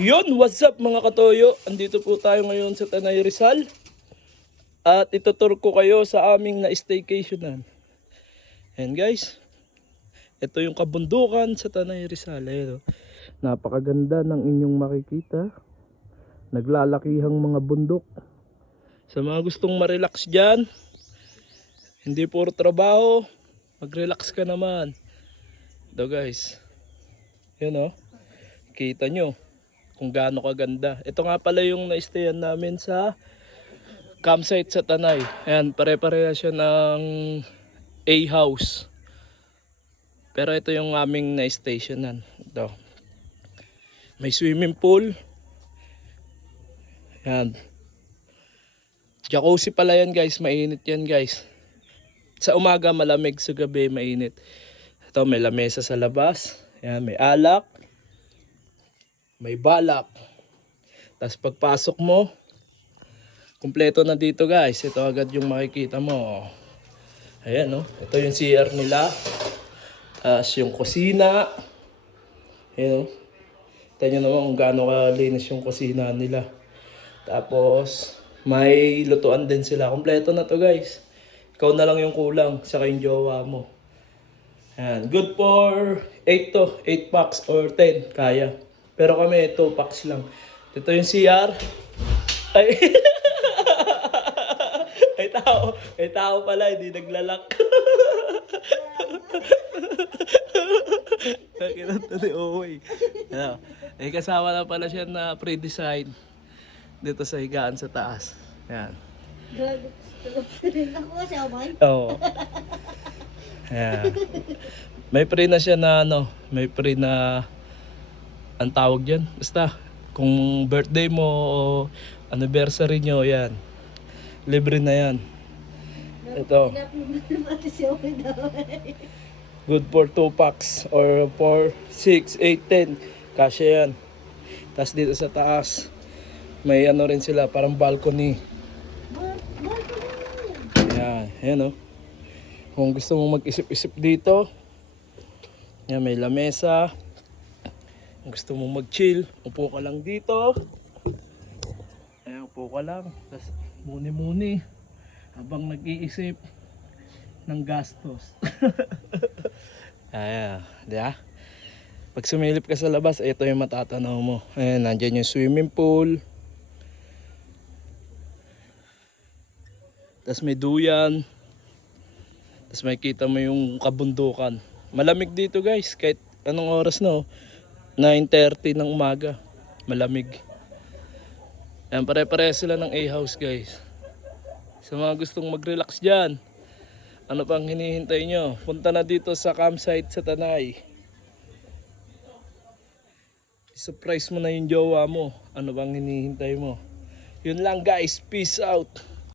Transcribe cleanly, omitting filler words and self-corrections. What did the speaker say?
Yun, what's up mga katoyo? Andito po tayo ngayon sa Tanay Rizal. At itutur ko kayo sa aming na-staycationan. Ayan guys, ito yung kabundukan sa Tanay Rizal. Ayan, oh. Napakaganda ng inyong makikita. Naglalakihang mga bundok. Sa mga gustong ma-relax dyan, hindi puro trabaho, mag-relax ka naman. Ito guys, yun oh, kita nyo kung gaano kaganda. Ito nga pala yung na-stayan namin sa campsite sa Tanay. Ayan, pare-pareha siya ng A-house. Pero ito yung aming na-stationan. Ito. May swimming pool. Ayan. Jacuzzi pala yan guys. Mainit yan guys. Sa umaga malamig, sa gabi mainit. Ito, may lamesa sa labas. Ayan, may alak. May balak. Tapos pagpasok mo, kumpleto na dito guys. Ito agad yung makikita mo. Ayan no. Ito yung CR nila. Tapos yung kusina. Ayan no. Tignan nyo naman kung gaano kalinis yung kusina nila. Tapos may lutuan din sila. Kumpleto na to guys. Ikaw na lang yung kulang. Saka yung jowa mo. Ayan. Good for 8 to. 8 packs or 10. Kaya. Pero kami 2 packs lang. Ito yung CR. Ay. May tao pala, hindi naglalak. Kinanta ni Owe. Ano, kasama na pala siya na pre-design dito sa higaan sa taas. Ayan. Oo. Ayan. May pre na siya na ano, may pre na ang tawag dyan. Basta, kung birthday mo o anniversary nyo, yan. Libre na yan. Ito. Good for 2 packs or for 6, 8, 10. Kasya yan. Tapos dito sa taas, may ano rin sila, parang balcony. Yan, yan o. Kung gusto mong mag-isip-isip dito, yan, may lamesa. Kung gusto mong mag-chill, upo ka lang dito. Ayan, upo ka lang. Tapos muni-muni habang nag-iisip ng gastos. Ayan, di ba? Pag sumilip ka sa labas, ito yung matatanaw mo. Ayan, nandyan yung swimming pool. Tapos may duyan. Tapos may kita mo yung kabundukan. Malamig dito guys, kahit anong oras na 9:30 ng umaga. Malamig. Ayan, pare-pare sila ng A-house guys. Sa mga gustong mag-relax dyan, ano pang hinihintay nyo? Punta na dito sa campsite sa Tanay. Surprise mo na yung jowa mo. Ano bang hinihintay mo? Yun lang guys, peace out.